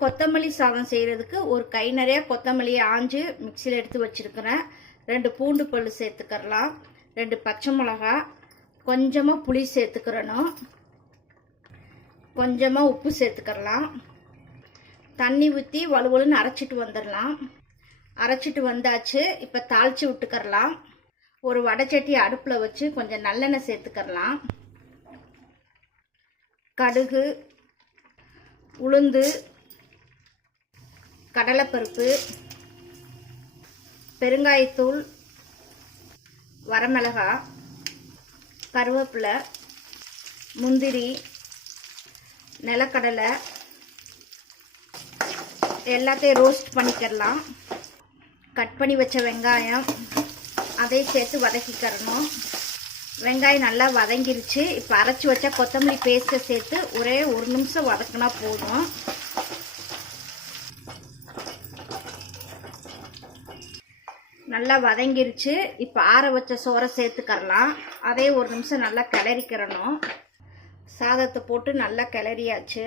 கொத்தமல்லி சாதம் செய்கிறதுக்கு ஒரு கை நிறைய கொத்தமல்லியை ஆஞ்சு மிக்சியில் எடுத்து வச்சுருக்கிறேன். ரெண்டு பூண்டு பல் சேர்த்துக்கிறலாம். ரெண்டு பச்சை மிளகா. கொஞ்சமாக புளி சேர்த்துக்கிறணும். கொஞ்சமாக உப்பு சேர்த்துக்கிறலாம். தண்ணி ஊற்றி வலுவலுன்னு அரைச்சிட்டு வந்துடலாம். அரைச்சிட்டு வந்தாச்சு. இப்போ தாளித்து விட்டுக்கறலாம். ஒரு வடைச்சட்டி அடுப்பில் வச்சு கொஞ்சம் நல்லெண்ணெய் சேர்த்துக்கறலாம். கடுகு உளுந்து கடலைப்பருப்பு பெருங்காயத்தூள் வரமிளகா கருவேப்பிலை முந்திரி நிலக்கடலை எல்லாத்தையும் ரோஸ்ட் பண்ணிக்கிறலாம் கட் பண்ணி வச்ச வெங்காயம் அதை சேர்த்து வதக்கிக்கிறணும் வெங்காயம் நல்லா வதங்கிருச்சு. இப்போ அரைச்சி வச்ச கொத்தமல்லி பேஸ்ட்டை சேர்த்து ஒரே ஒரு நிமிஷம் வதக்கினா போதும். நல்லா வதங்கிருச்சு. இப்போ ஆற வச்ச சோறை சேர்த்துக்கரலாம் அதே ஒரு நிமிஷம் நல்லா கிளறிக்கிறணும். சாதத்தை போட்டு நல்லா கிளறியாச்சு.